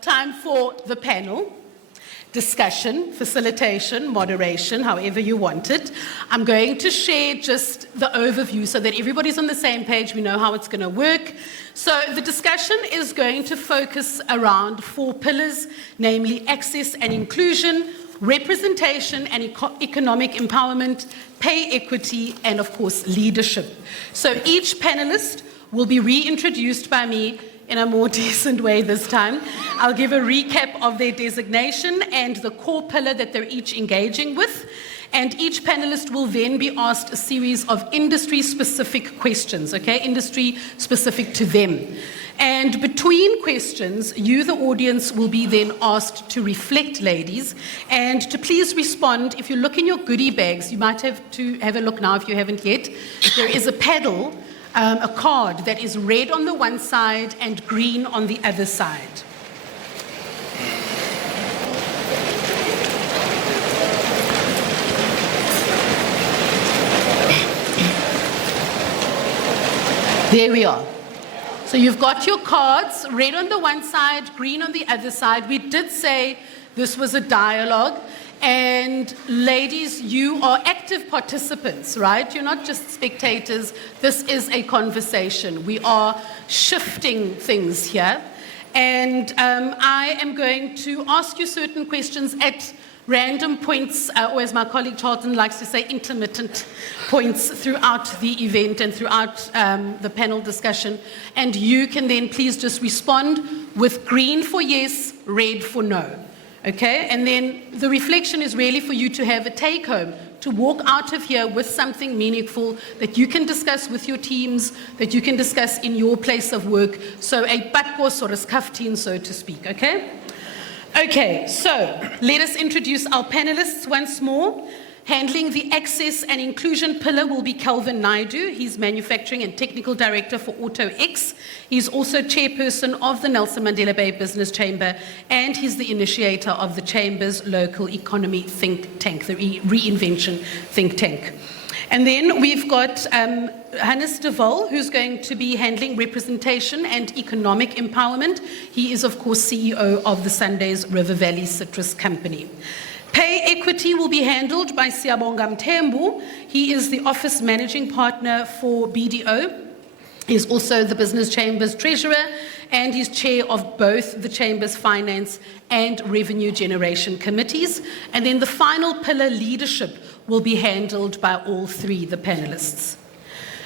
Time for the panel. Discussion, facilitation, moderation, however you want it. I'm going to share just the overview so that everybody's on the same page, we know how it's going to work. So the discussion is going to focus around 4 pillars, namely access and inclusion, representation and economic empowerment, pay equity, and of course leadership. So each panelist will be reintroduced by me in a more decent way this time. I'll give a recap of their designation and the core pillar that they're each engaging with. And each panelist will then be asked a series of industry-specific questions, okay? Industry-specific to them. And between questions, you, the audience, will be then asked to reflect, ladies, and to please respond. If you look in your goodie bags, you might have to have a look now if you haven't yet. There is a paddle, a card that is red on the one side and green on the other side. There we are. So you've got your cards, red on the one side, green on the other side. We did say this was a dialogue. And ladies, you are active participants, right? You're not just spectators. This is a conversation. We are shifting things here. And I am going to ask you certain questions at random points, or as my colleague Charlton likes to say, intermittent points throughout the event and throughout the panel discussion. And you can then please just respond with green for yes, red for no. Okay, and then the reflection is really for you to have a take-home, to walk out of here with something meaningful that you can discuss with your teams, that you can discuss in your place of work. So a badkos or a skaftin, so to speak, okay? Okay, so let us introduce our panelists once more. Handling the access and inclusion pillar will be Kelvin Naidu. He's Manufacturing and Technical Director for AutoX. He's also Chairperson of the Nelson Mandela Bay Business Chamber, and he's the initiator of the Chamber's local economy think tank, the Reinvention think tank. And then we've got Hannes de Vol, who's going to be handling representation and economic empowerment. He is, of course, CEO of the Sundays River Valley Citrus Company. Pay equity will be handled by Siyabonga Mthembu. He is the office managing partner for BDO. He's also the Business Chamber's treasurer, and he's chair of both the Chamber's finance and revenue generation committees. And then the final pillar, leadership, will be handled by all 3, the panelists.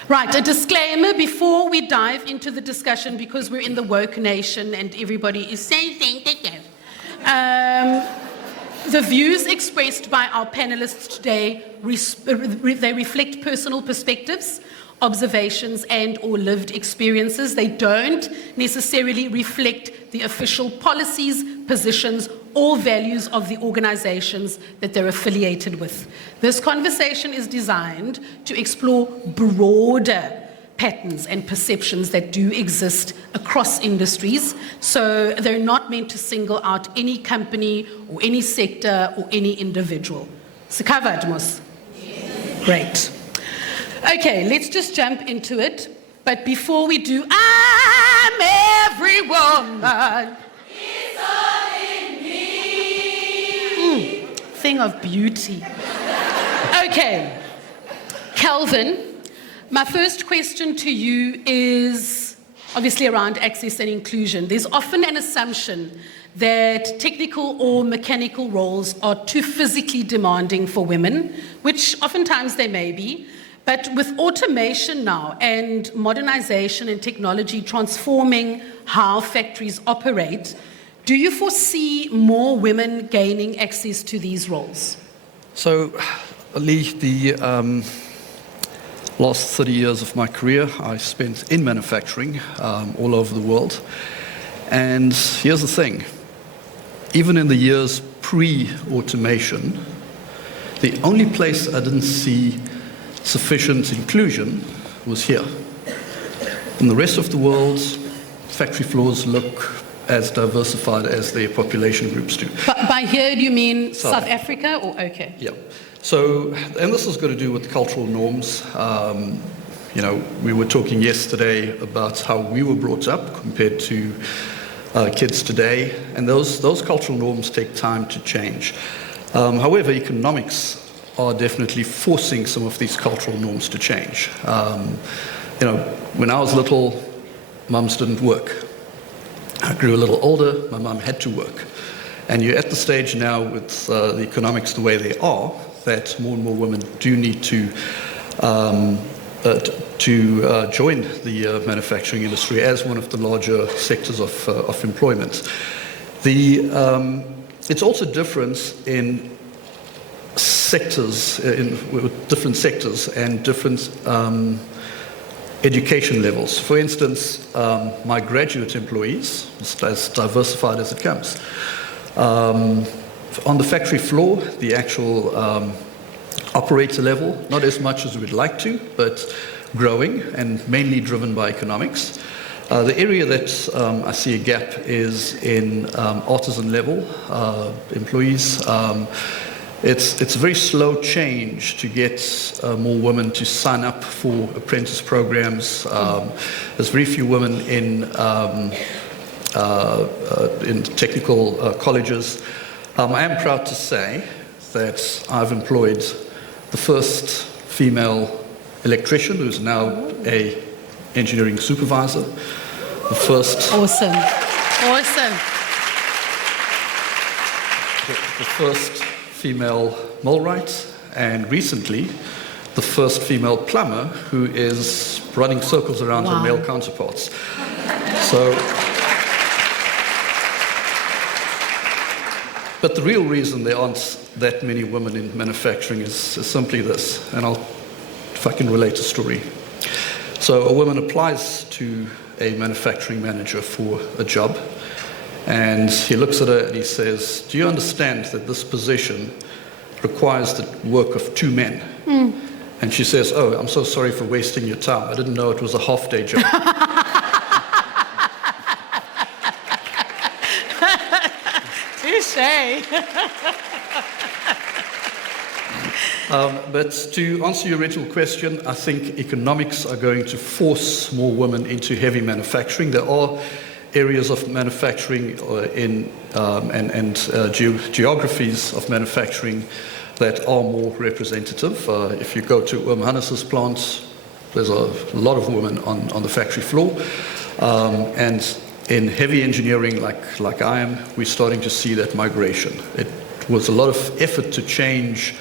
Right, a disclaimer before we dive into the discussion, because we're in the woke nation and everybody is saying things. The views expressed by our panelists today, they reflect personal perspectives, observations, and or lived experiences. They don't necessarily reflect the official policies, positions, or values of the organizations that they're affiliated with. This conversation is designed to explore broader patterns and perceptions that do exist across industries. So they're not meant to single out any company or any sector or any individual. Sikavad, Mos? Yes. Great. Okay, let's just jump into it. But before we do, I'm every woman. It's all in me. Thing of beauty. Okay, Kelvin, my first question to you is obviously around access and inclusion. There's often an assumption that technical or mechanical roles are too physically demanding for women, which oftentimes they may be. But with automation now and modernization and technology transforming how factories operate, do you foresee more women gaining access to these roles? So, Lee, the last 30 years of my career I spent in manufacturing all over the world. And here's the thing. Even in the years pre-automation, the only place I didn't see sufficient inclusion was here. In the rest of the world, factory floors look as diversified as their population groups do. By here, do you mean South Africa or okay? Yeah. So, and this has got to do with cultural norms. We were talking yesterday about how we were brought up compared to kids today, and those cultural norms take time to change. However, economics are definitely forcing some of these cultural norms to change. When I was little, mums didn't work. I grew a little older, my mum had to work. And you're at the stage now with the economics the way they are, that more and more women do need to join the manufacturing industry as one of the larger sectors of employment. It's also different in sectors, with different sectors and different education levels. For instance, my graduate employees, as diversified as it comes. On the factory floor, the actual operator level, not as much as we'd like to, but growing and mainly driven by economics. The area that I see a gap is in artisan level employees. It's a very slow change to get more women to sign up for apprentice programs. There's very few women in technical colleges. I am proud to say that I've employed the first female electrician, who's now an engineering supervisor. The first. Awesome. The first female millwright, and recently the first female plumber who is running circles around her male counterparts. But the real reason there aren't that many women in manufacturing is simply this, and if I can relate a story. So a woman applies to a manufacturing manager for a job, and he looks at her and he says, "Do you understand that this position requires the work of 2 men?" And she says, "Oh, I'm so sorry for wasting your time. I didn't know it was a half-day job." Touché. But to answer your original question, I think economics are going to force more women into heavy manufacturing. There are areas of manufacturing geographies of manufacturing that are more representative. If you go to Hannes' plant, there's a lot of women on the factory floor. And in heavy engineering, like I am, we're starting to see that migration. It was a lot of effort to change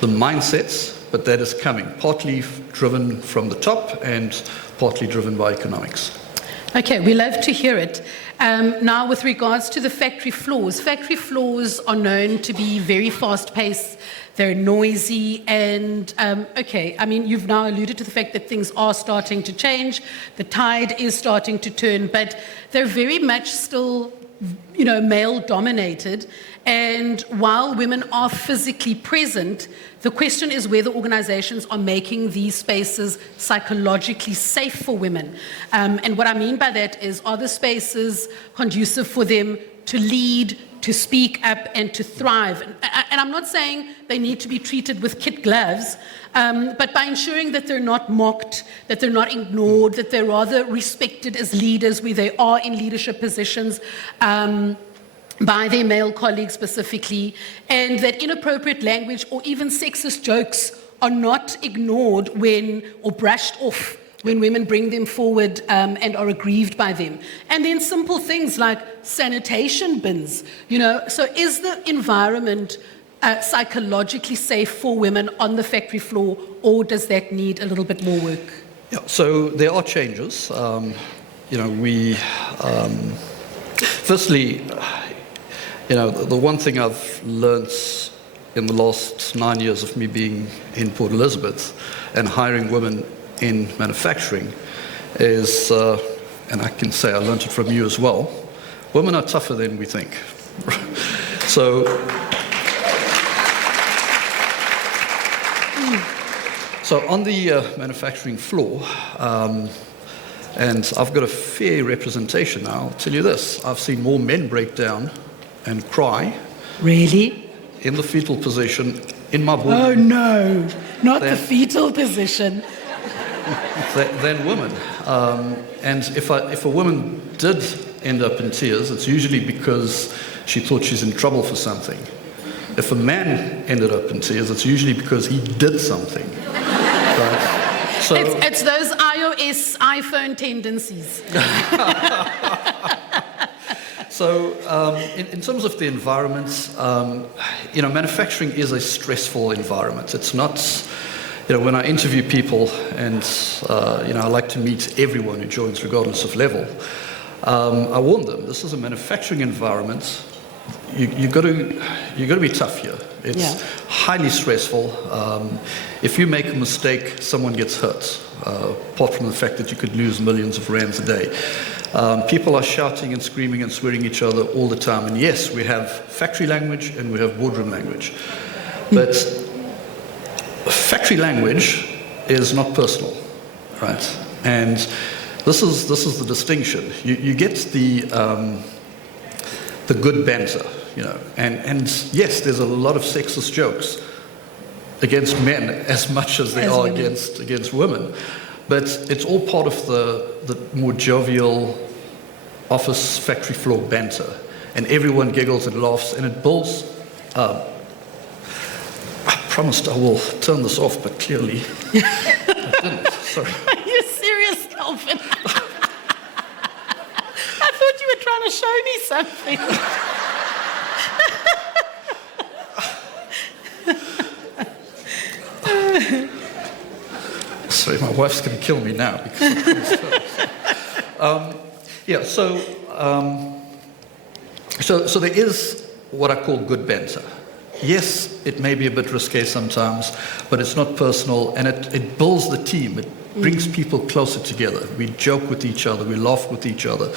the mindsets, but that is coming, partly driven from the top and partly driven by economics. Okay, we love to hear it. Now, with regards to the factory floors are known to be very fast-paced, they're noisy, and you've now alluded to the fact that things are starting to change, the tide is starting to turn, but they're very much still, male-dominated. And while women are physically present, the question is whether organizations are making these spaces psychologically safe for women. And what I mean by that is, are the spaces conducive for them to lead, to speak up, and to thrive? And I'm not saying they need to be treated with kid gloves, but by ensuring that they're not mocked, that they're not ignored, that they're rather respected as leaders where they are in leadership positions, by their male colleagues specifically, and that inappropriate language or even sexist jokes are not ignored or brushed off when women bring them forward and are aggrieved by them. And then simple things like sanitation bins, So is the environment psychologically safe for women on the factory floor, or does that need a little bit more work? Yeah, so there are changes. Firstly, the one thing I've learned in the last 9 years of me being in Port Elizabeth and hiring women in manufacturing is, and I can say I learned it from you as well, women are tougher than we think. So on the manufacturing floor, and I've got a fair representation now, I'll tell you this, I've seen more men break down and cry. Really? In the fetal position in my boardroom. Oh no, not the fetal position. Than women. And if a woman did end up in tears, it's usually because she thought she's in trouble for something. If a man ended up in tears, it's usually because he did something. Right? So, It's those iOS, iPhone tendencies. So, in terms of the environment, manufacturing is a stressful environment. It's not, when I interview people, and I like to meet everyone who joins, regardless of level. I warn them: this is a manufacturing environment. You got to be tough here. It's highly stressful. If you make a mistake, someone gets hurt. Apart from the fact that you could lose millions of rands a day. People are shouting and screaming and swearing each other all the time. And yes, we have factory language and we have boardroom language. But factory language is not personal, right? And this is the distinction. You get the good banter, and yes, there's a lot of sexist jokes against men as much as they are against women. But it's all part of the more jovial office factory floor banter. And everyone giggles and laughs, and it builds. I promised I will turn this off, but clearly I didn't. Sorry. Are you serious, Calvin? I thought you were trying to show me something. Sorry, my wife's going to kill me now. Because so there is what I call good banter. Yes, it may be a bit risque sometimes, but it's not personal, and it builds the team. It brings people closer together. We joke with each other. We laugh with each other.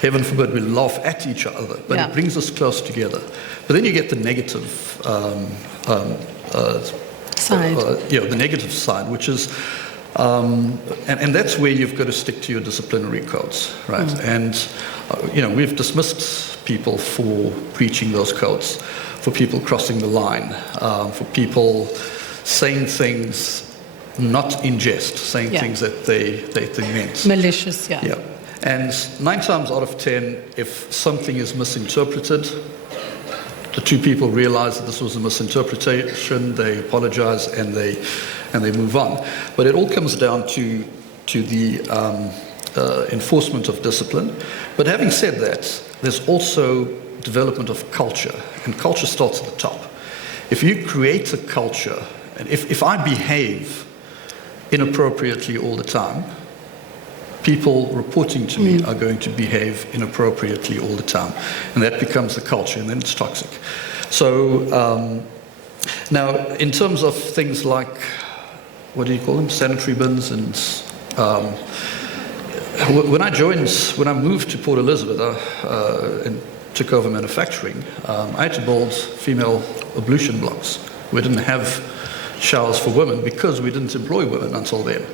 Heaven forbid we laugh at each other, but it brings us close together. But then you get the negative side. The negative side, which is, and that's where you've got to stick to your disciplinary codes, right? And, we've dismissed people for breaching those codes, for people crossing the line, for people saying things not in jest, saying things that they meant. Malicious, Yeah. And 9 times out of 10, if something is misinterpreted, the two people realize that this was a misinterpretation, they apologize, and they move on. But it all comes down to the enforcement of discipline. But having said that, there's also development of culture, and culture starts at the top. If you create a culture, and if I behave inappropriately all the time, people reporting to me are going to behave inappropriately all the time. And that becomes the culture, and then it's toxic. So now, in terms of things like, what do you call them, sanitary bins, and when I moved to Port Elizabeth and took over manufacturing, I had to build female ablution blocks. We didn't have showers for women because we didn't employ women until then.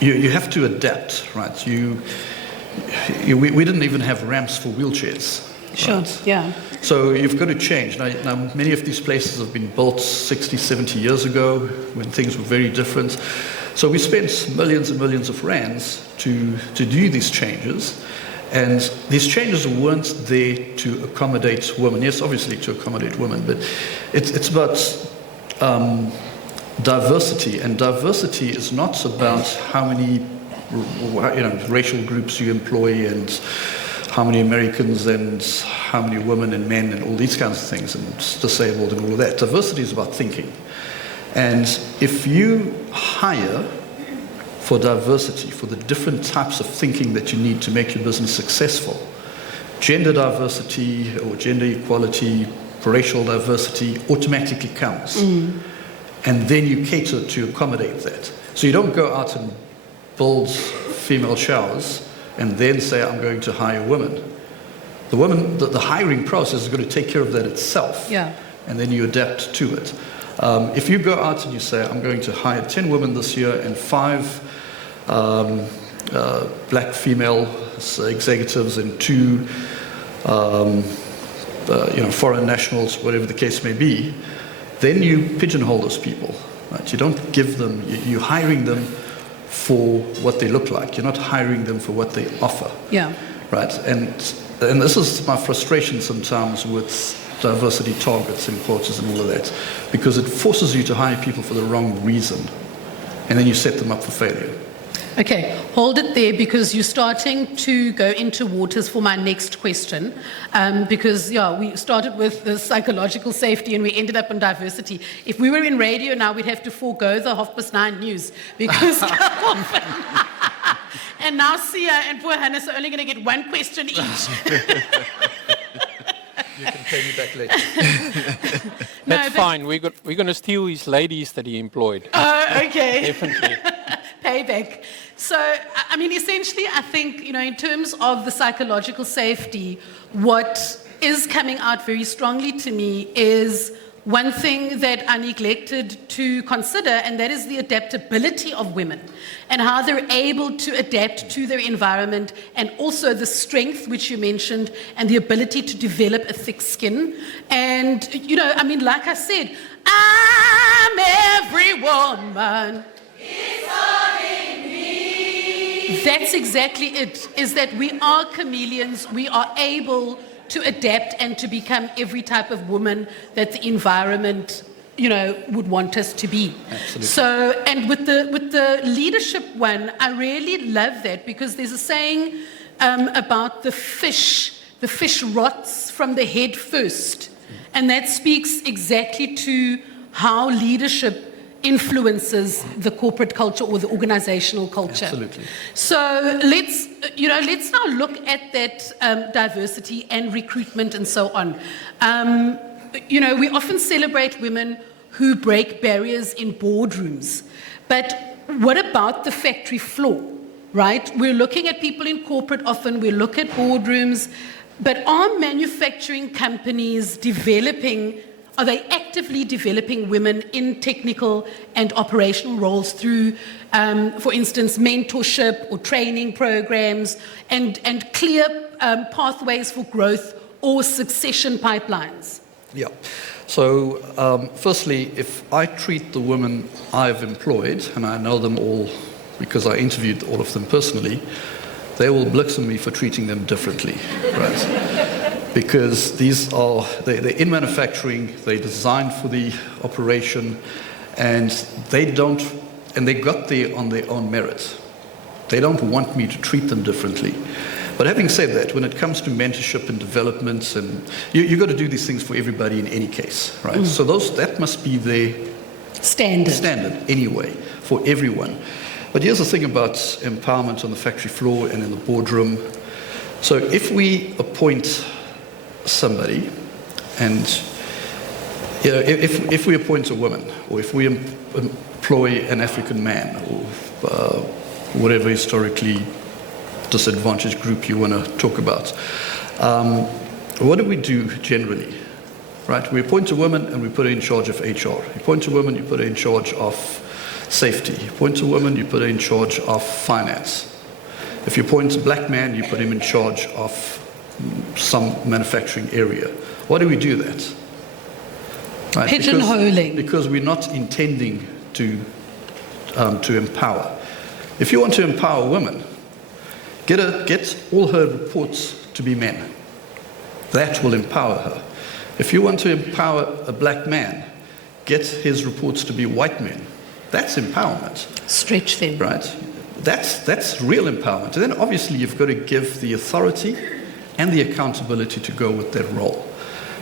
You have to adapt, right? We didn't even have ramps for wheelchairs. Sure, right? yeah. So you've got to change. Now, many of these places have been built 60, 70 years ago when things were very different. So we spent millions and millions of rands to do these changes. And these changes weren't there to accommodate women. Yes, obviously to accommodate women, but it's about diversity. And diversity is not about how many racial groups you employ and how many Americans and how many women and men and all these kinds of things and disabled and all of that. Diversity is about thinking. And if you hire for diversity, for the different types of thinking that you need to make your business successful, gender diversity or gender equality, racial diversity automatically comes. And then you cater to accommodate that. So you don't go out and build female showers and then say, I'm going to hire women. The hiring process is going to take care of that itself. Yeah. And then you adapt to it. If you go out and you say, I'm going to hire 10 women this year and 5 black female executives and 2 foreign nationals, whatever the case may be, then you pigeonhole those people. right? You don't give them, you're hiring them for what they look like. You're not hiring them for what they offer. Yeah. Right? And this is my frustration sometimes with diversity targets and quotas and all of that, because it forces you to hire people for the wrong reason, and then you set them up for failure. Okay, hold it there because you're starting to go into waters for my next question. Because, we started with the psychological safety and we ended up on diversity. If we were in radio now, we'd have to forego the 9:30 news because and now Sia and poor Hannes are only going to get one question each. You can pay me back later. That's fine. We're going to steal his ladies that he employed. Oh, okay. Definitely. Payback. So, I mean, essentially, I think, in terms of the psychological safety, what is coming out very strongly to me is one thing that I neglected to consider, and that is the adaptability of women and how they're able to adapt to their environment, and also the strength, which you mentioned, and the ability to develop a thick skin. And, like I said, I'm every woman. It's all in me. That's exactly it, is that we are chameleons. We are able to adapt and to become every type of woman that the environment, would want us to be. Absolutely. So, and with the leadership one, I really love that, because there's a saying about the fish rots from the head first. And that speaks exactly to how leadership influences the corporate culture or the organizational culture. Absolutely. So let's now look at that diversity and recruitment and so on. We often celebrate women who break barriers in boardrooms, but what about the factory floor, right? We're looking at people in corporate often, we look at boardrooms, but are manufacturing companies are they actively developing women in technical and operational roles through, for instance, mentorship or training programs and clear pathways for growth or succession pipelines? Yeah. So, firstly, if I treat the women I've employed, and I know them all because I interviewed all of them personally, they will blixen me for treating them differently, right? Because they're in manufacturing, they're designed for the operation, and they got there on their own merit. They don't want me to treat them differently. But having said that, when it comes to mentorship and development, and you've got to do these things for everybody in any case, right? So that must be their standard anyway for everyone. But here's the thing about empowerment on the factory floor and in the boardroom. So if we appoint somebody, and if we appoint a woman, or if we employ an African man, or whatever historically disadvantaged group you want to talk about, what do we do generally? Right? We appoint a woman and we put her in charge of HR. You appoint a woman, you put her in charge of safety. You appoint a woman, you put her in charge of finance. If you appoint a black man, you put him in charge of some manufacturing area. Why do we do that? Right? Pigeonholing. Because we're not intending to empower. If you want to empower women, get all her reports to be men. That will empower her. If you want to empower a black man, get his reports to be white men. That's empowerment. Stretch them. Right? That's real empowerment. And then obviously you've got to give the authority and the accountability to go with that role.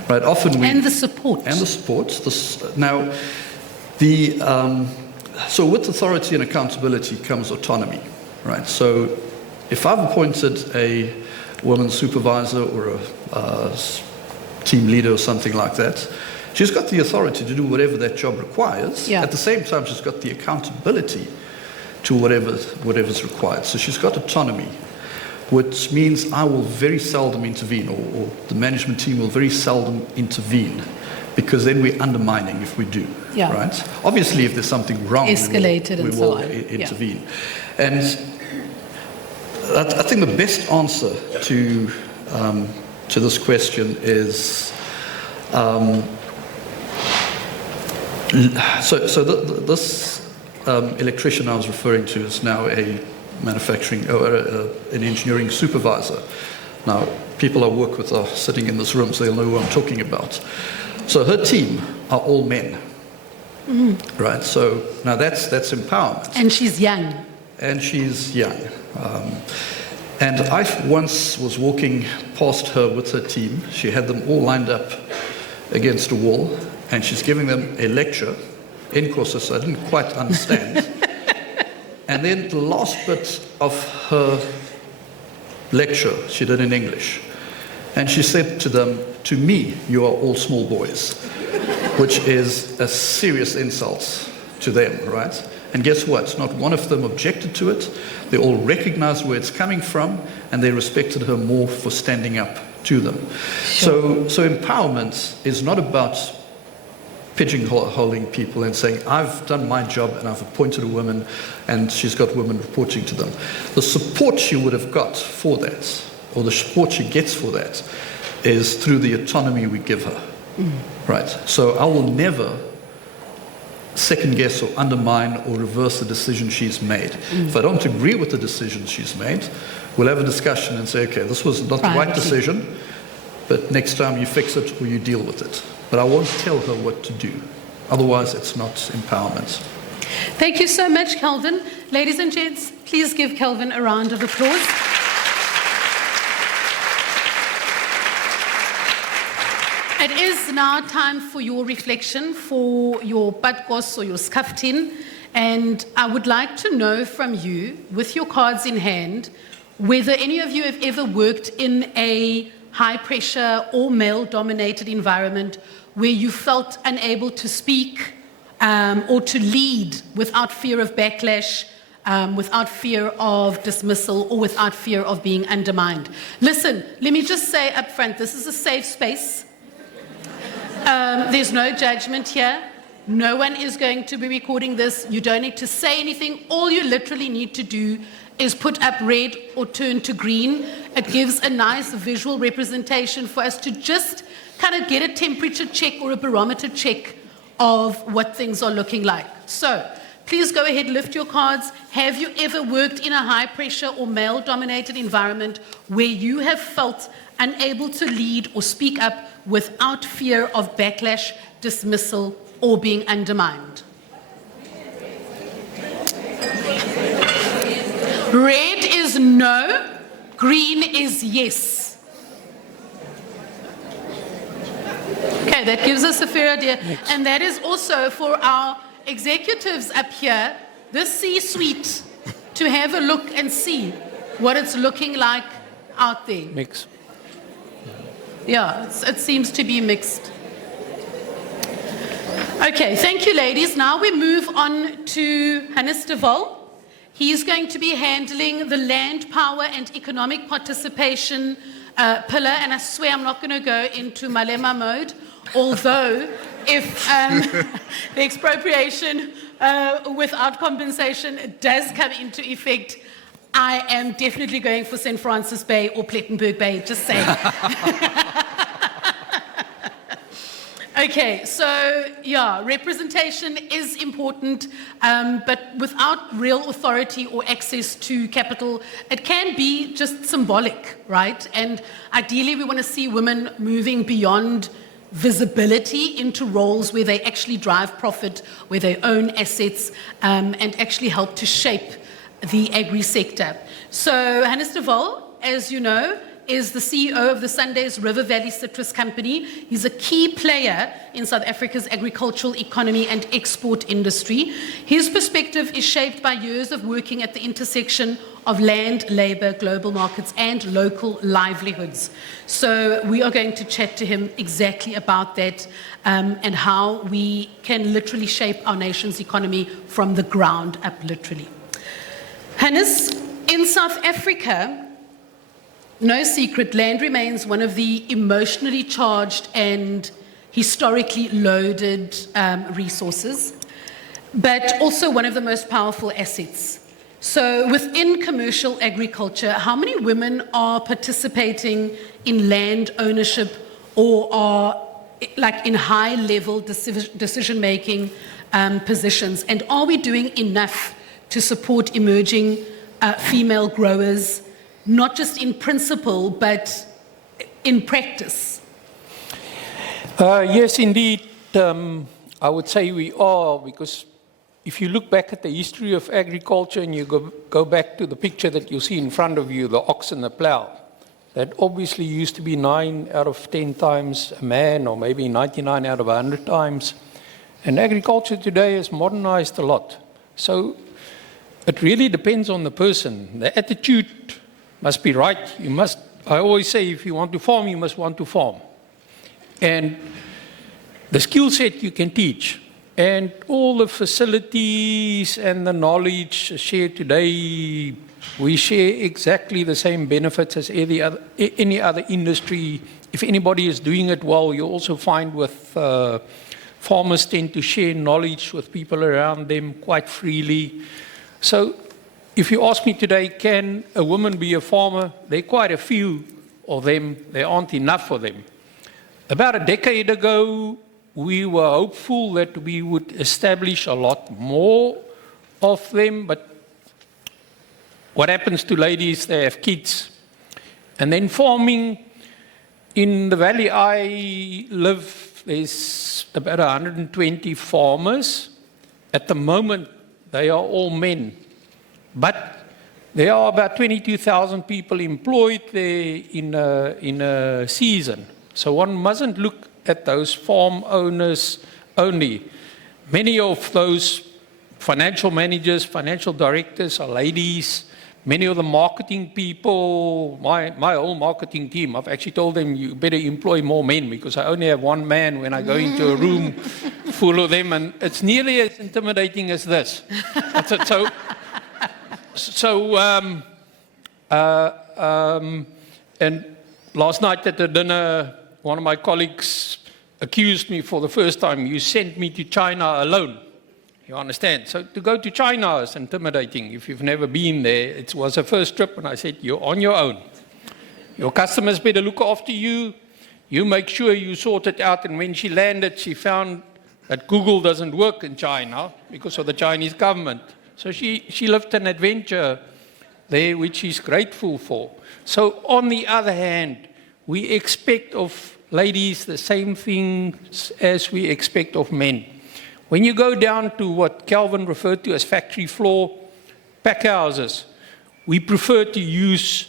Right? Often and the support. And the support. So with authority and accountability comes autonomy. Right? So if I've appointed a woman supervisor or a team leader or something like that, she's got the authority to do whatever that job requires. Yeah. At the same time, she's got the accountability to whatever's required. So she's got autonomy, which means I will very seldom intervene, or the management team will very seldom intervene, because then we're undermining if we do. Yeah. Right? Obviously, if there's something wrong, we will intervene. Yeah. And I think the best answer to this question is This electrician I was referring to is now a manufacturing or an engineering supervisor. Now, people I work with are sitting in this room, so they'll know who I'm talking about. So her team are all men, right? So now that's empowerment. And she's young. And she's young. And I once was walking past her with her team. She had them all lined up against a wall, and she's giving them a lecture in Xhosa, I didn't quite understand. And then the last bit of her lecture she did in English. And she said to them, "To me, you are all small boys," which is a serious insult to them, right? And guess what? Not one of them objected to it. They all recognized where it's coming from, and they respected her more for standing up to them. Sure. So empowerment is not about pigeonholing people and saying, I've done my job and I've appointed a woman and she's got women reporting to them. The support she would have got for that, or the support she gets for that, is through the autonomy we give her. Right? So I will never second guess or undermine or reverse the decision she's made. If I don't agree with the decision she's made, we'll have a discussion and say, okay, this was not the right decision, but next time you fix it or you deal with it. But I won't tell her what to do. Otherwise, it's not empowerment. Thank you so much, Kelvin. Ladies and gents, please give Kelvin a round of applause. It is now time for your reflection, for your badkos or your skaftin. And I would like to know from you, with your cards in hand, whether any of you have ever worked in a high-pressure or male-dominated environment where you felt unable to speak or to lead without fear of backlash, without fear of dismissal, or without fear of being undermined. Listen, let me just say up front, this is a safe space. There's no judgment here. No one is going to be recording this. You don't need to say anything. All you literally need to do is put up red or turn to green. It gives a nice visual representation for us to just kind of get a temperature check or a barometer check of what things are looking like. So please go ahead, lift your cards. Have you ever worked in a high pressure or male dominated environment where you have felt unable to lead or speak up without fear of backlash, dismissal, or being undermined? Red is no, green is yes. Okay, that gives us a fair idea. And that is also for our executives up here, this C-suite, to have a look and see what it's looking like out there. Mix. Yeah, it seems to be mixed. Okay, thank you, ladies. Now we move on to Hannes de Waal. He's going to be handling the land, power, and economic participation pillar. And I swear I'm not going to go into Malema mode, although if the expropriation without compensation does come into effect, I am definitely going for St. Francis Bay or Plettenberg Bay, just saying. Okay, so yeah, representation is important, but without real authority or access to capital, it can be just symbolic, right? And ideally, we want to see women moving beyond visibility into roles where they actually drive profit, where they own assets, and actually help to shape the agri-sector. So Hannes de Waal, as you know, is the CEO of the Sundays River Valley Citrus Company. He's a key player in South Africa's agricultural economy and export industry. His perspective is shaped by years of working at the intersection of land, labor, global markets, and local livelihoods. So we are going to chat to him exactly about that and how we can literally shape our nation's economy from the ground up, literally. Hannes, in South Africa, no secret, land remains one of the emotionally charged and historically loaded resources, but also one of the most powerful assets. So within commercial agriculture, how many women are participating in land ownership or are like in high-level decision-making positions? And are we doing enough to support emerging female growers, not just in principle, but in practice? Yes, indeed. I would say we are, because if you look back at the history of agriculture and you go back to the picture that you see in front of you, the ox and the plow, that obviously used to be 9 out of 10 times a man, or maybe 99 out of 100 times. And agriculture today has modernized a lot. So it really depends on the person. The attitude must be right. I always say, if you want to farm, you must want to farm. And the skill set you can teach. And all the facilities and the knowledge shared today, we share exactly the same benefits as any other industry. If anybody is doing it well, you also find with farmers tend to share knowledge with people around them quite freely. So if you ask me today, can a woman be a farmer? There are quite a few of them. There aren't enough for them. About a decade ago, we were hopeful that we would establish a lot more of them, but what happens to ladies? They have kids. And then farming, in the valley I live, there's about 120 farmers. At the moment, they are all men. But there are about 22,000 people employed there in a season. So one mustn't look at those farm owners only. Many of those financial managers, financial directors are ladies. Many of the marketing people, my whole marketing team, I've actually told them, you better employ more men, because I only have one man when I go into a room full of them, and it's nearly as intimidating as this. And last night at the dinner, one of my colleagues accused me for the first time, you sent me to China alone. You understand? So to go to China is intimidating. If you've never been there, it was a first trip, and I said, you're on your own. Your customers better look after you. You make sure you sort it out. And when she landed, she found that Google doesn't work in China because of the Chinese government. So she lived an adventure there, which she's grateful for. So on the other hand, we expect of ladies the same things as we expect of men. When you go down to what Calvin referred to as factory floor pack houses, we prefer to use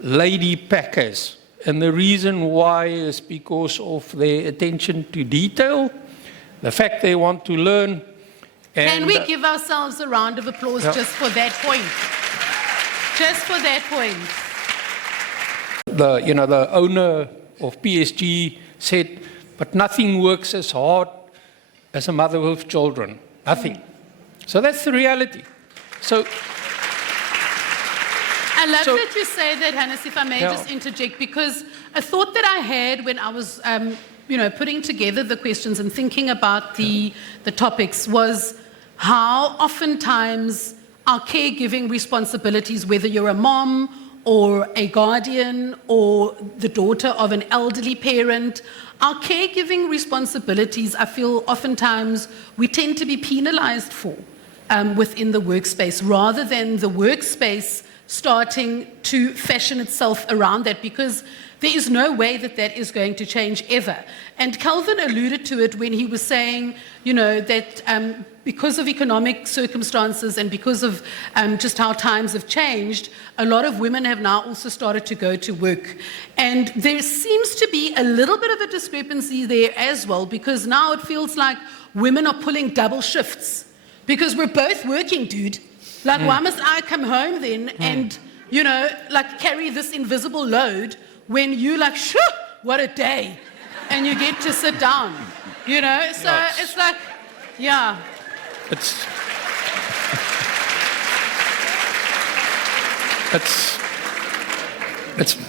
lady packers. And the reason why is because of their attention to detail, the fact they want to learn. Can we give ourselves a round of applause just for that point? Just for that point. The owner of PSG said, but nothing works as hard as a mother with children. Nothing. So that's the reality. So I love that you say that, Hannes, if I may just interject, because a thought that I had when I was putting together the questions and thinking about the topics was how oftentimes our caregiving responsibilities, whether you're a mom or a guardian or the daughter of an elderly parent, our caregiving responsibilities, I feel oftentimes we tend to be penalized for within the workspace, rather than the workspace starting to fashion itself around that, because there is no way that that is going to change ever. And Calvin alluded to it when he was saying, that because of economic circumstances and because of just how times have changed, a lot of women have now also started to go to work. And there seems to be a little bit of a discrepancy there as well, because now it feels like women are pulling double shifts. Because we're both working, dude. Like, why must I come home then and, carry this invisible load when you shoo, what a day. And you get to sit down, So it's like, yeah.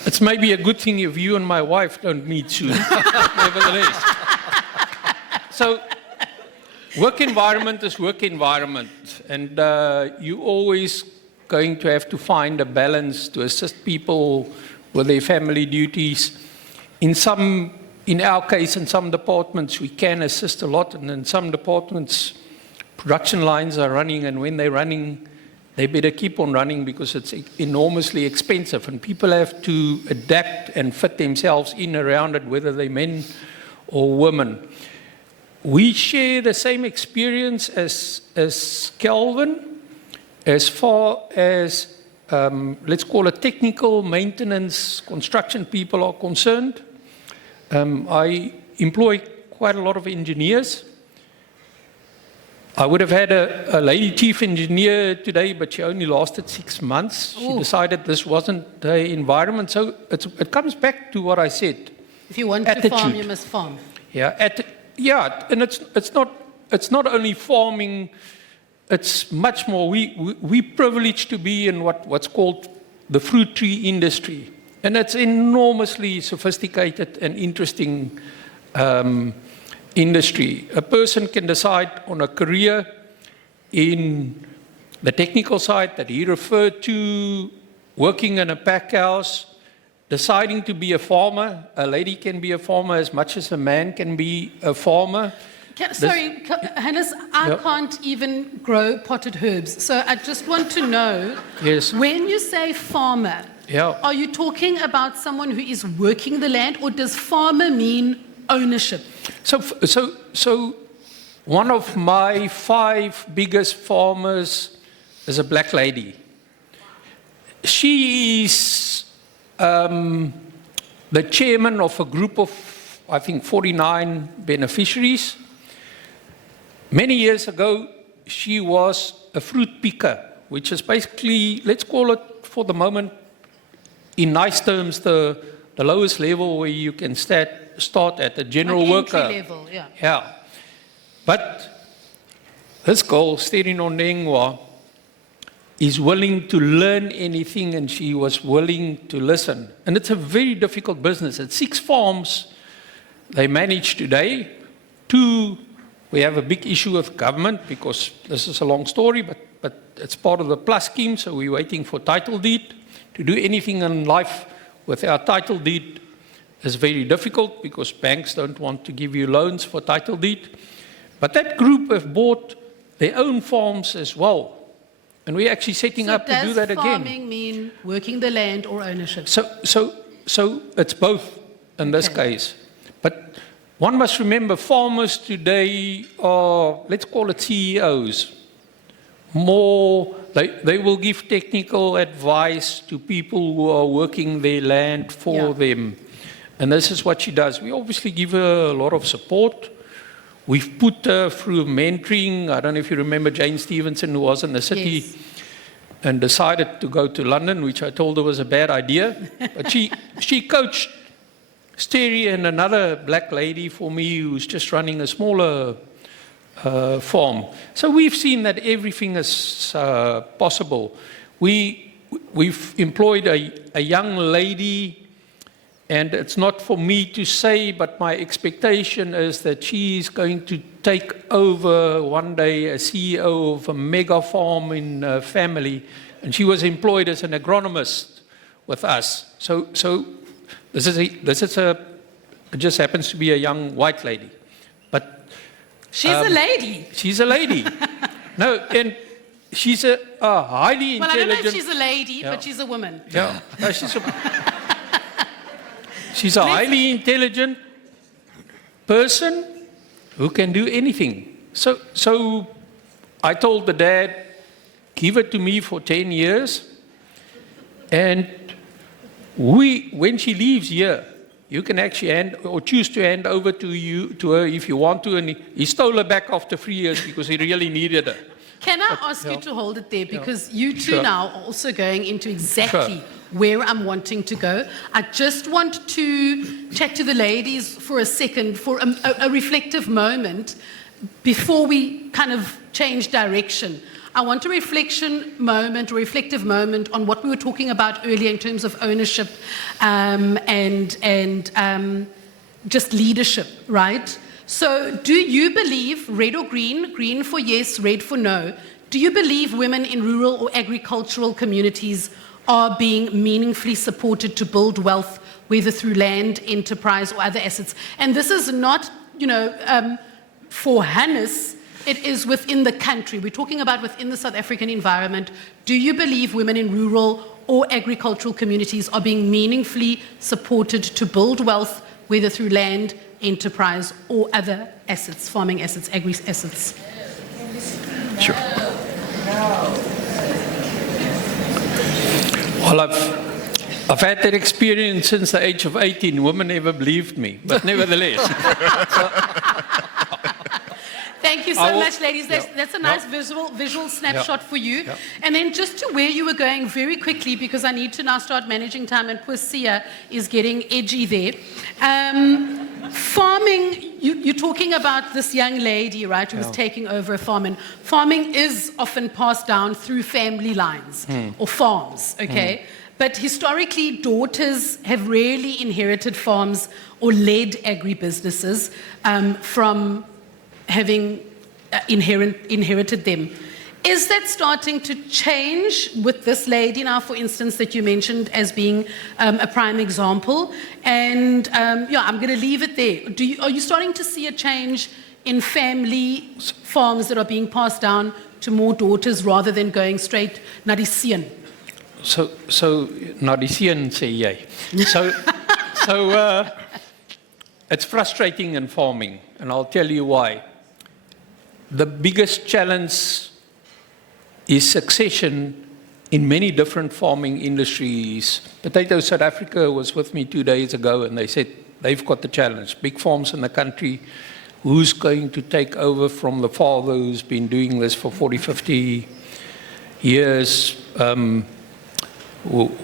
It's maybe a good thing if you and my wife don't meet soon, nevertheless. So work environment is work environment, and you're always going to have to find a balance to assist people with their family duties. In some in our case, in some departments, we can assist a lot, and in some departments, production lines are running, and when they're running, they better keep on running because it's enormously expensive, and people have to adapt and fit themselves in around it, whether they're men or women. We share the same experience as Kelvin, as far as, let's call it technical maintenance, construction people are concerned. I employ quite a lot of engineers. I would have had a lady chief engineer today, but she only lasted 6 months. She decided this wasn't the environment. So it comes back to what I said. If you want Attitude. to farm, you must farm. Yeah, and it's not only farming. It's much more. We privileged to be in what's called the fruit tree industry, and it's enormously sophisticated and interesting industry. A person can decide on a career in the technical side that he referred to, working in a pack house, deciding to be a farmer. A lady can be a farmer as much as a man can be a farmer. Sorry, Hannes, I can't even grow potted herbs. So I just want to know, Yes. when you say farmer, Yeah. are you talking about someone who is working the land, or does farmer mean ownership? So one of my 5 biggest farmers is a black lady. She is the chairman of a group of, I think, 49 beneficiaries. Many years ago, she was a fruit picker, which is basically, let's call it for the moment, in nice terms, the lowest level where you can start at, the general Like worker. entry level, yeah. Yeah. But this girl, Steri Nondengwa, is willing to learn anything, and she was willing to listen. And it's a very difficult business. It's 6 farms they manage today. 2, we have a big issue with government, because this is a long story, but it's part of the plus scheme, so we're waiting for title deed. To do anything in life without title deed is very difficult, because banks don't want to give you loans for title deed. But that group have bought their own farms as well. And we're actually setting up to do that does again. farming mean working the land or ownership? So it's both in this Okay. case. But one must remember, farmers today are, let's call it CEOs. More, they will give technical advice to people who are working their land for them. And this is what she does. We obviously give her a lot of support. We've put her through mentoring. I don't know if you remember Jane Stevenson, who was in the city Yes. and decided to go to London, which I told her was a bad idea. But she coached Steri and another black lady for me who's just running a smaller farm. So we've seen that everything is possible. We've employed a young lady, and it's not for me to say, but my expectation is that she's going to take over one day as CEO of a mega farm in family, and she was employed as an agronomist with us. So this is it just happens to be a young white lady, but She's a lady. she's a lady. No, and she's a highly Well, I don't know intelligent. if she's a lady, Yeah. but she's a woman. Yeah, no, she's a highly intelligent person who can do anything. So I told the dad, give it to me for 10 years, and when she leaves here, you can actually choose to hand over to her if you want to. And he stole her back after 3 years because he really needed her. Can I ask you to hold it there? Because you two Sure. now are also going into exactly where I'm wanting to go. I just want to chat to the ladies for a second, for a reflective moment, before we kind of change direction. I want a reflective moment on what we were talking about earlier in terms of ownership and just leadership, right? So do you believe, red or green, green for yes, red for no, do you believe women in rural or agricultural communities are being meaningfully supported to build wealth whether through land, enterprise, or other assets. And this is not, for Hannes, it is within the country. We're talking about within the South African environment. Do you believe women in rural or agricultural communities are being meaningfully supported to build wealth, whether through land, enterprise, or other assets, farming assets, agri assets? Sure. Well, I've had that experience since the age of 18. Women never believed me, but nevertheless. Thank you so much, ladies. That's a nice visual snapshot for you. And then just to where you were going very quickly, because I need to now start managing time, and poor Sia is getting edgy there. Farming, you're talking about this young lady, right, who was taking over a farm. And farming is often passed down through family lines or farms, okay? But historically, daughters have rarely inherited farms or led agribusinesses from having inherited them. Is that starting to change with this lady now, for instance, that you mentioned as being a prime example? And I'm going to leave it there. Are you starting to see a change in family farms that are being passed down to more daughters rather than going straight Nadisian? So Nadisian say yay. So it's frustrating in farming, and I'll tell you why. The biggest challenge is succession in many different farming industries. Potato South Africa was with me 2 days ago, and they said they've got the challenge. Big farms in the country, who's going to take over from the father who's been doing this for 40, 50 years?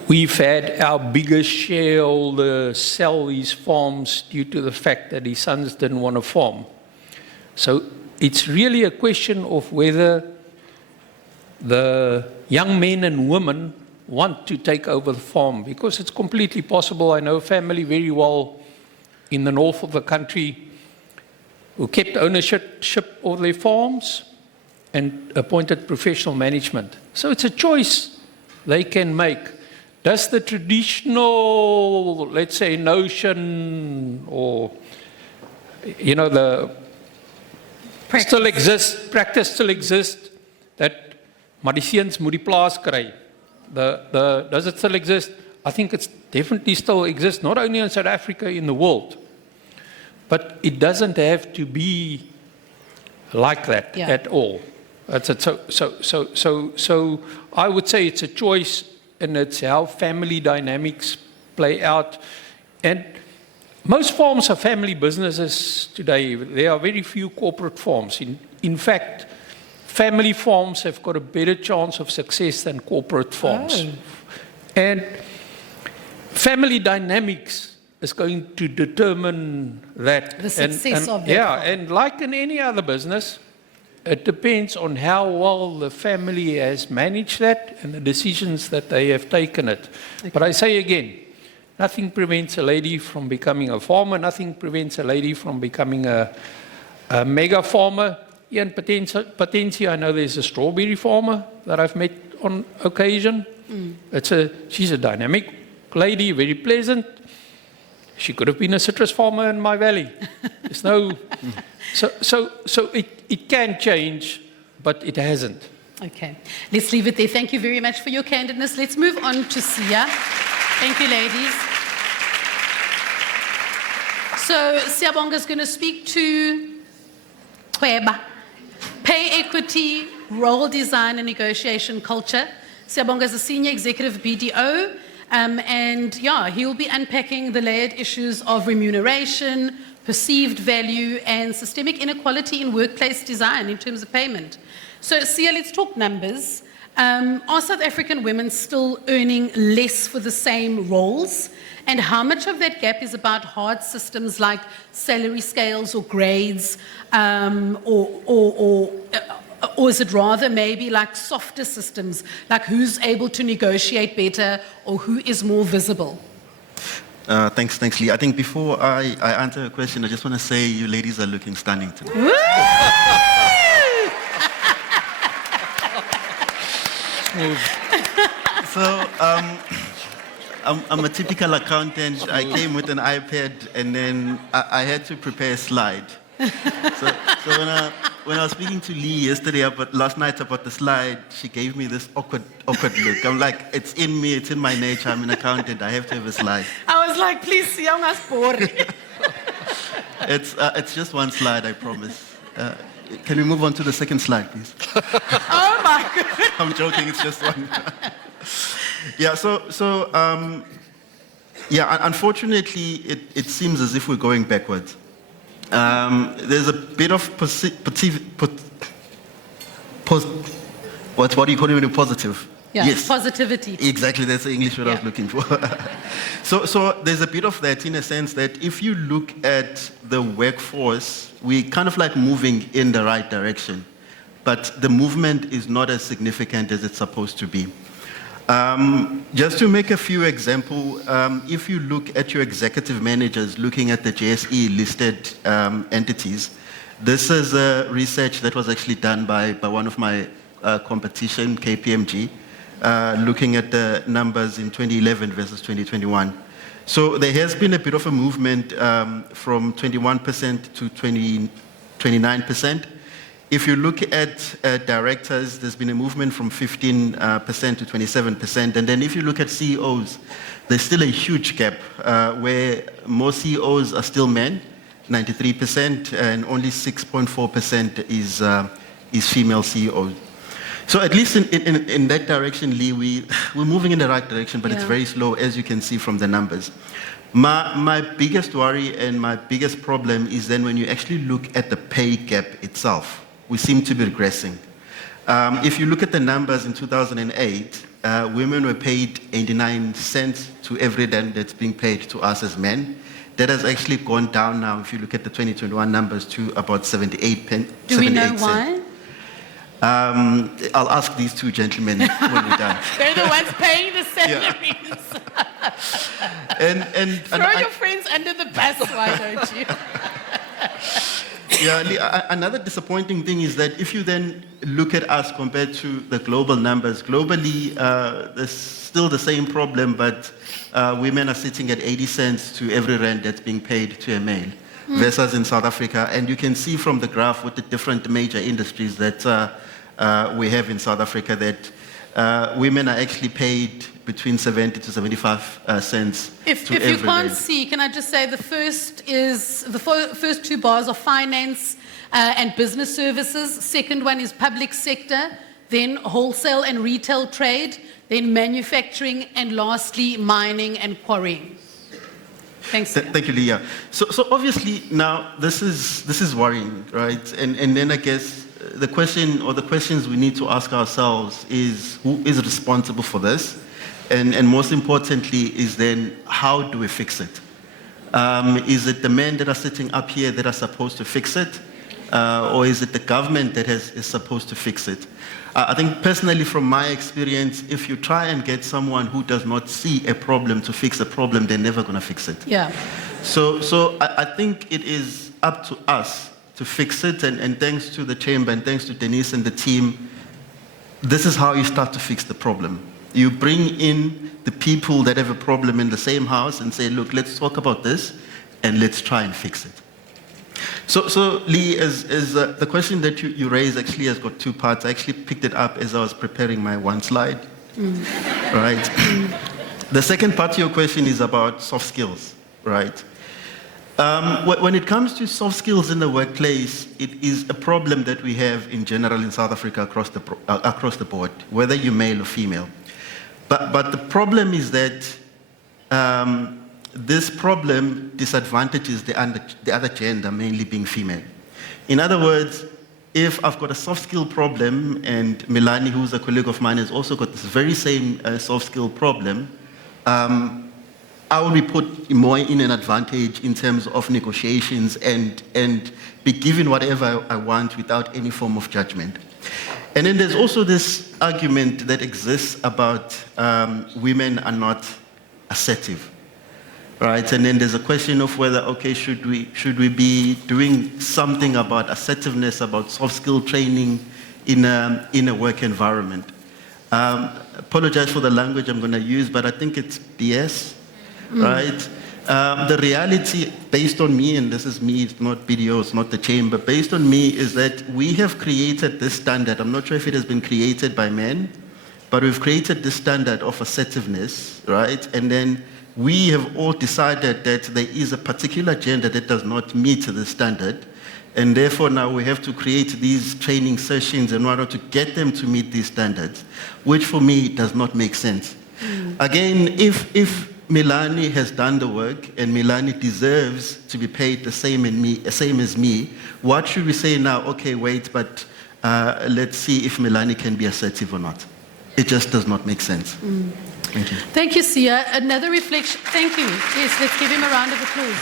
We've had our biggest shareholder sell these farms due to the fact that his sons didn't want to farm. So it's really a question of whether the young men and women want to take over the farm, because it's completely possible. I know a family very well in the north of the country who kept ownership of their farms and appointed professional management. So it's a choice they can make. Does the traditional, let's say, notion or, the practice still exists, that Madisians moet die plaas kry? Does it still exist? I think it definitely still exists, not only in South Africa, in the world. But it doesn't have to be like that at all. That's it. So I would say it's a choice, and it's how family dynamics play out. And most farms are family businesses today. There are very few corporate farms. In fact, family farms have got a better chance of success than corporate farms. And family dynamics is going to determine that. The success of that farm. And like in any other business, it depends on how well the family has managed that and the decisions that they have taken it. Okay. But I say again, nothing prevents a lady from becoming a farmer. Nothing prevents a lady from becoming a mega farmer. Here in Potentia, I know there's a strawberry farmer that I've met on occasion. She's a dynamic lady, very pleasant. She could have been a citrus farmer in my valley. There's no... So it can change, but it hasn't. Okay, let's leave it there. Thank you very much for your candidness. Let's move on to Sia. Thank you, ladies. So Siyabonga is going to speak to Kweba. Pay equity, role design and negotiation culture. Siyabonga is a senior executive BDO. He'll be unpacking the layered issues of remuneration, perceived value, and systemic inequality in workplace design in terms of payment. So, Sia, let's talk numbers. Are South African women still earning less for the same roles? And how much of that gap is about hard systems like salary scales or grades, or is it rather maybe like softer systems, like who's able to negotiate better or who is more visible? Thanks, Lee. I think before I answer your question, I just want to say you ladies are looking stunning today. I'm a typical accountant. I came with an iPad, and then I had to prepare a slide. So when I was speaking to Lee last night about the slide, she gave me this awkward look. I'm like, it's in me, it's in my nature. I'm an accountant. I have to have a slide. I was like, please, young us boring. It's just one slide, I promise. Can we move on to the second slide, please? Oh my goodness. I'm joking. It's just one. Yeah. Unfortunately, it seems as if we're going backwards. There's a bit of what do you call it? Positive. Yeah, Yes. positivity. Exactly, that's the English word I was Yeah. looking for. So there's a bit of that in a sense that if you look at the workforce, we kind of like moving in the right direction, but the movement is not as significant as it's supposed to be. Just to make a few examples, if you look at your executive managers looking at the JSE listed entities, this is a research that was actually done by one of my competition, KPMG, looking at the numbers in 2011 versus 2021. So there has been a bit of a movement from 21% to 29%. If you look at directors, there's been a movement from 15% to 27%. And then if you look at CEOs, there's still a huge gap where most CEOs are still men, 93%, and only 6.4% is female CEOs. So at least in that direction, Lee, we're moving in the right direction, but it's very slow, as you can see from the numbers. My biggest worry and my biggest problem is then when you actually look at the pay gap itself, we seem to be regressing. If you look at the numbers in 2008, women were paid 89 cents to every rand that's being paid to us as men. That has actually gone down now, if you look at the 2021 numbers, to about 78 cents. Do we know why? I'll ask these two gentlemen when we're done. They're the ones paying the salaries. Throw your friends under the bus, why don't you? Yeah, Lee, another disappointing thing is that if you then look at us compared to the global numbers, globally there's still the same problem, but women are sitting at 80 cents to every rand that's being paid to a male, versus in South Africa. And you can see from the graph with the different major industries that we have in South Africa that women are actually paid between 70 to 75 cents If to you every can't rand. see, can I just say the first two bars are finance and business services. Second one is public sector, then wholesale and retail trade, then manufacturing, and lastly mining and quarrying. Thanks. Thank you, Leah. So obviously now this is worrying, right? And then I guess the question or the questions we need to ask ourselves is who is responsible for this? And most importantly is then how do we fix it? Is it the men that are sitting up here that are supposed to fix it? Or is it the government that is supposed to fix it? I think personally from my experience, if you try and get someone who does not see a problem to fix a problem, they're never going to fix it. Yeah. So I think it is up to us to fix it, and thanks to the chamber and thanks to Denise and the team, this is how you start to fix the problem. You bring in the people that have a problem in the same house and say, look, let's talk about this and let's try and fix it. So Lee, the question that you raised actually has got two parts. I actually picked it up as I was preparing my one slide. Right? The second part of your question is about soft skills, right? When it comes to soft skills in the workplace, it is a problem that we have in general in South Africa across the board, whether you're male or female. But the problem is that this problem disadvantages the other gender, mainly being female. In other words, if I've got a soft skill problem, and Milani, who's a colleague of mine, has also got this very same soft skill problem, I will be put more in an advantage in terms of negotiations and be given whatever I want without any form of judgment. And then there's also this argument that exists about women are not assertive, right? And then there's a question of whether, okay, should we be doing something about assertiveness, about soft skill training in a work environment? apologize for the language I'm going to use, but I think it's BS, right? The reality, based on me, and this is me, it's not BDO, it's not the chamber, based on me is that we have created this standard. I'm not sure if it has been created by men, but we've created this standard of assertiveness, right? And then we have all decided that there is a particular gender that does not meet the standard. And therefore now we have to create these training sessions in order to get them to meet these standards, which for me does not make sense. Again, if Milani has done the work and Milani deserves to be paid the same as me, what should we say now? Okay, wait, but let's see if Milani can be assertive or not. It just does not make sense. Thank you. Thank you, Sia. Another reflection. Thank you. Yes, let's give him a round of applause.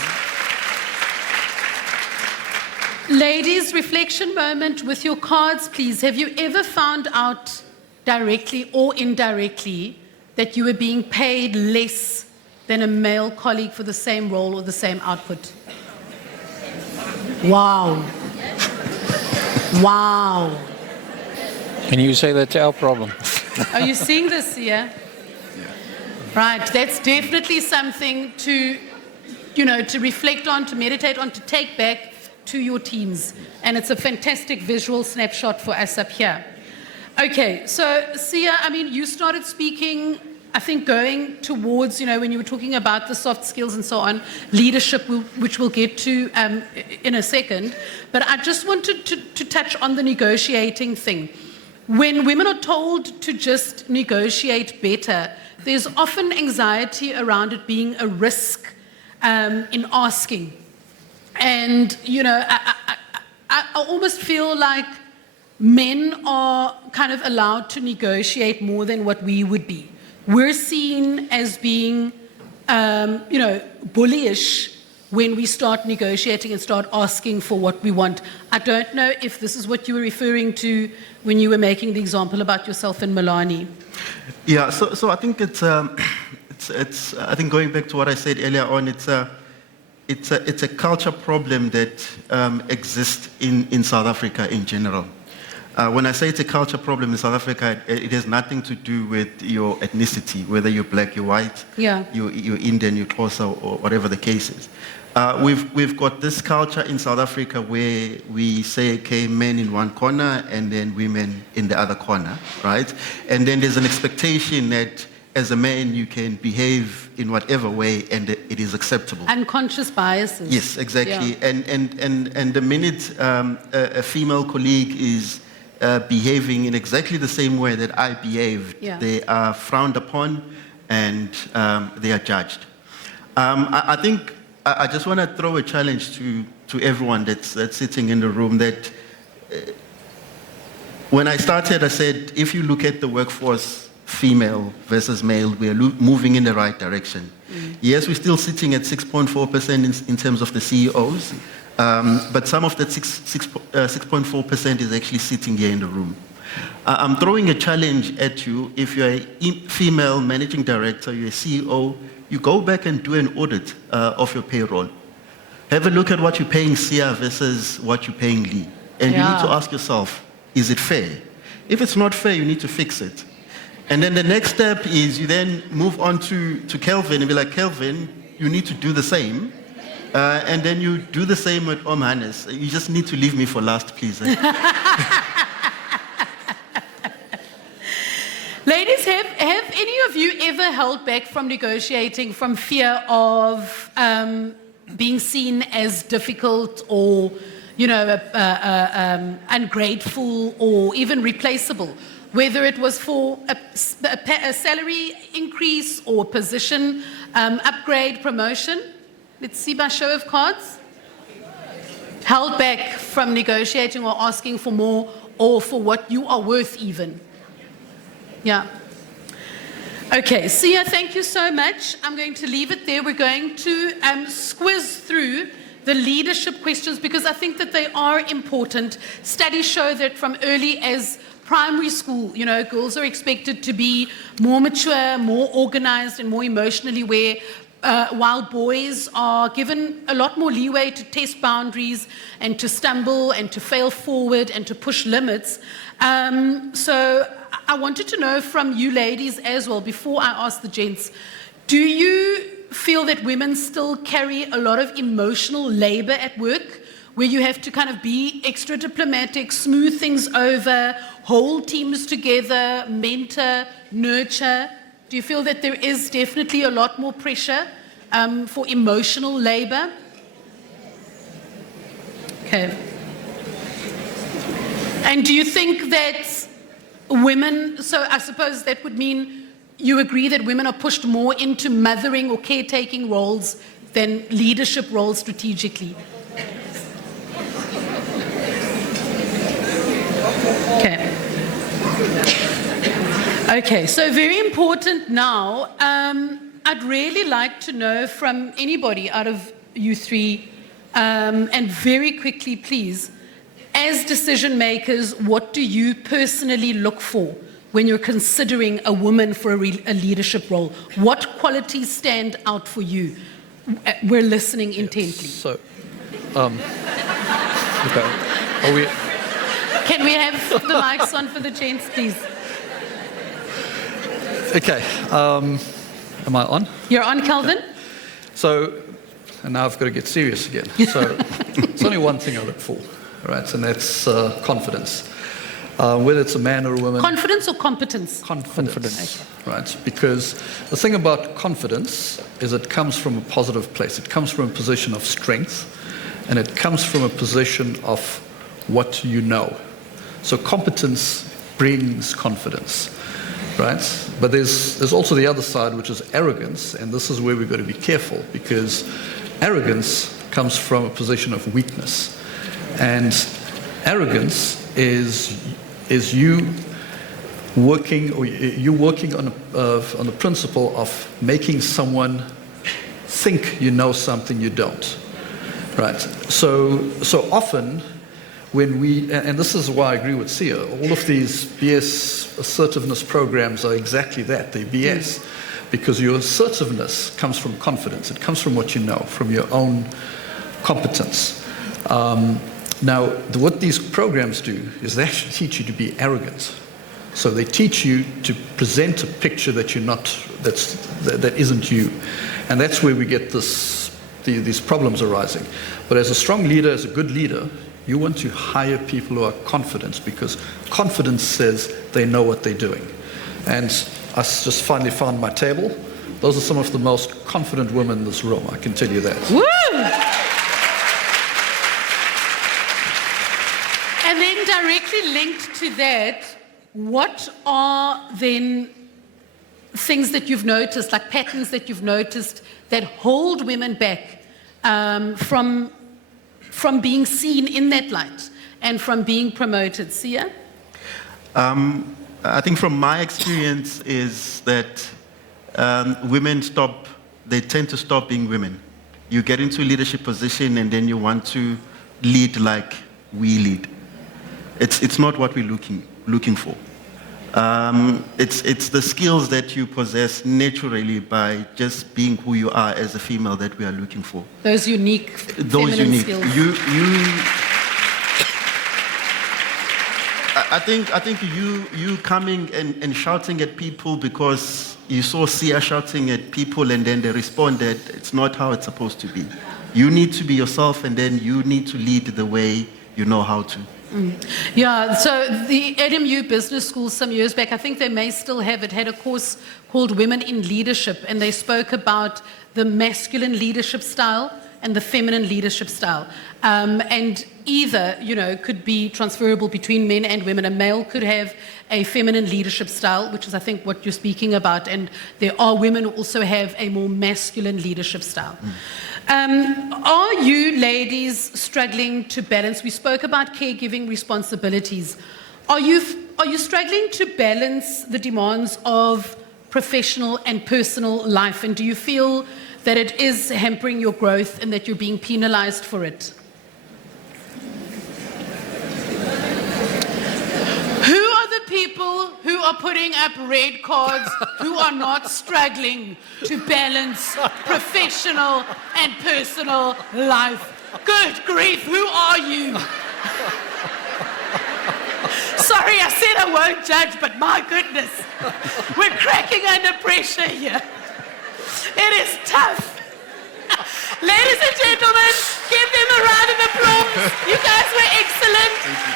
Ladies, reflection moment with your cards, please. Have you ever found out directly or indirectly that you were being paid less than a male colleague for the same role or the same output? Wow. Wow. Can you say that's our problem? Are you seeing this here? Right, that's definitely something to, to reflect on, to meditate on, to take back to your teams. And it's a fantastic visual snapshot for us up here. Okay, so Sia, you started speaking, I think going towards, when you were talking about the soft skills and so on, leadership, which we'll get to in a second. But I just wanted to touch on the negotiating thing. When women are told to just negotiate better, there's often anxiety around it being a risk in asking. And, I almost feel like men are kind of allowed to negotiate more than what we would be. We're seen as being, bullyish when we start negotiating and start asking for what we want. I don't know if this is what you were referring to when you were making the example about yourself and Milani. Yeah, so I think it's I think going back to what I said earlier on, it's a culture problem that exists in South Africa in general. When I say it's a culture problem in South Africa, it has nothing to do with your ethnicity, whether you're black, you're white, yeah, you're Indian, you're Xhosa, or whatever the case is. We've got this culture in South Africa where we say, okay, men in one corner and then women in the other corner, right? And then there's an expectation that as a man you can behave in whatever way and it is acceptable. Unconscious biases. Yes, exactly. Yeah. And the minute a female colleague is behaving in exactly the same way that I behaved, yeah, they are frowned upon and they are judged. I think I just want to throw a challenge to everyone that's sitting in the room that when I started, I said, if you look at the workforce, female versus male, we are moving in the right direction. Yes, we're still sitting at 6.4% in terms of the CEOs, but some of that 6.4% is actually sitting here in the room. I'm throwing a challenge at you. If you're a female managing director, you're a CEO, you go back and do an audit of your payroll. Have a look at what you're paying Sia versus what you're paying Lee. And you need to ask yourself, is it fair? If it's not fair, you need to fix it. And then the next step is you then move on to Kelvin and be like, Kelvin, you need to do the same. And then you do the same with Hannes. You just need to leave me for last, please. Ladies, have any of you ever held back from negotiating from fear of being seen as difficult or, ungrateful or even replaceable? Whether it was for a salary increase or position upgrade, promotion? Let's see by show of cards. Held back from negotiating or asking for more or for what you are worth even. Yeah. Okay, Sia, thank you so much. I'm going to leave it there. We're going to squiz through the leadership questions because I think that they are important. Studies show that from early as primary school, girls are expected to be more mature, more organized, and more emotionally aware, while boys are given a lot more leeway to test boundaries and to stumble and to fail forward and to push limits. So I wanted to know from you ladies as well, before I ask the gents, do you feel that women still carry a lot of emotional labor at work, where you have to kind of be extra diplomatic, smooth things over, hold teams together, mentor, nurture? Do you feel that there is definitely a lot more pressure for emotional labor? Okay. And do you think that women, so I suppose that would mean you agree that women are pushed more into mothering or caretaking roles than leadership roles strategically? Okay. Okay, so very important now. I'd really like to know from anybody out of you three, and very quickly, please, as decision makers, what do you personally look for when you're considering a woman for a leadership role? What qualities stand out for you? We're listening intently. So, okay. Are we? Can we have the mics on for the gents, please? Okay. Am I on? You're on, Calvin? So, and now I've got to get serious again. So, there's only one thing I look for, right? And that's confidence. Whether it's a man or a woman. Confidence or competence? Confidence. Right? Because the thing about confidence is it comes from a positive place. It comes from a position of strength, and it comes from a position of what you know. So competence brings confidence, right? But there's also the other side, which is arrogance, and this is where we've got to be careful, because arrogance comes from a position of weakness. And arrogance is you working on the principle of making someone think you know something you don't, right? So often when we, and this is why I agree with Sia, all of these BS assertiveness programs are exactly that, they're BS, because your assertiveness comes from confidence. It comes from what you know, from your own competence. Now, what these programs do is they actually teach you to be arrogant. So they teach you to present a picture that you're not, that isn't you. And that's where we get these problems arising. But as a strong leader, as a good leader, you want to hire people who are confident, because confidence says they know what they're doing. And I just finally found my table. Those are some of the most confident women in this room, I can tell you that. Woo! And then directly linked to that, what are then things that you've noticed, like patterns that you've noticed that hold women back from being seen in that light and from being promoted? Sia? I think from my experience is that women they tend to stop being women. You get into a leadership position and then you want to lead like we lead. It's not what we're looking for. It's the skills that you possess naturally by just being who you are as a female that we are looking for. Those unique feminine skills. I think you coming and shouting at people because you saw Sia shouting at people and then they responded, it's not how it's supposed to be. You need to be yourself, and then you need to lead the way you know how to. Yeah, so the ADMU Business School some years back, I think they may still have it, had a course called Women in Leadership, and they spoke about the masculine leadership style and the feminine leadership style. And either, could be transferable between men and women. A male could have a feminine leadership style, which is, I think, what you're speaking about, and there are women who also have a more masculine leadership style. Are you ladies struggling to balance? We spoke about caregiving responsibilities. Are you struggling to balance the demands of professional and personal life? And do you feel that it is hampering your growth and that you're being penalized for it? Who are the people who are putting up red cards who are not struggling to balance professional and personal life? Good grief, who are you? Sorry, Sorry, I said I won't judge, but my goodness, we're cracking under pressure here. It is tough. Ladies and gentlemen, give them a round of applause. You guys were excellent.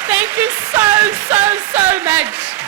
Thank you so, so, so much.